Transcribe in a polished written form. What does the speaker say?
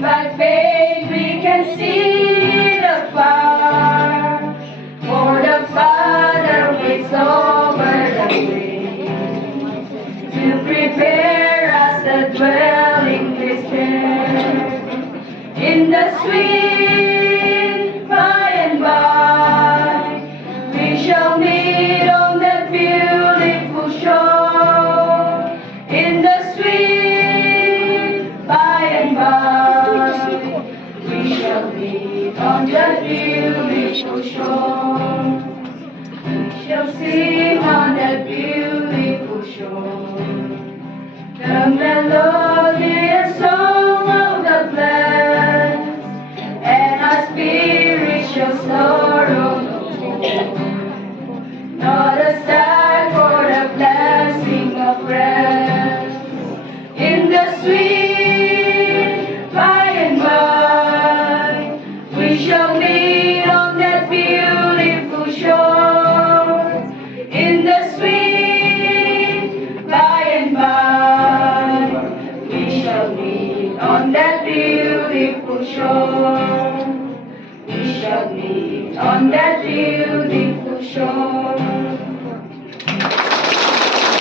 by faith we can see the far, for the Father waits over the way to prepare us a dwelling place there. In the sweet by and by, we shall meet on that beautiful shore. In the sweet by and by, we shall meet on that beautiful shore. We shall sing on that beautiful shore the melodious song of the blessed, and our spirit shall sorrow no more. Not a sigh for the blessing of rest. In the sweet by and by, we shall meet on that beautiful shore. In the sweet by and by, we shall meet on that beautiful shore. We shall meet on that beautiful shore.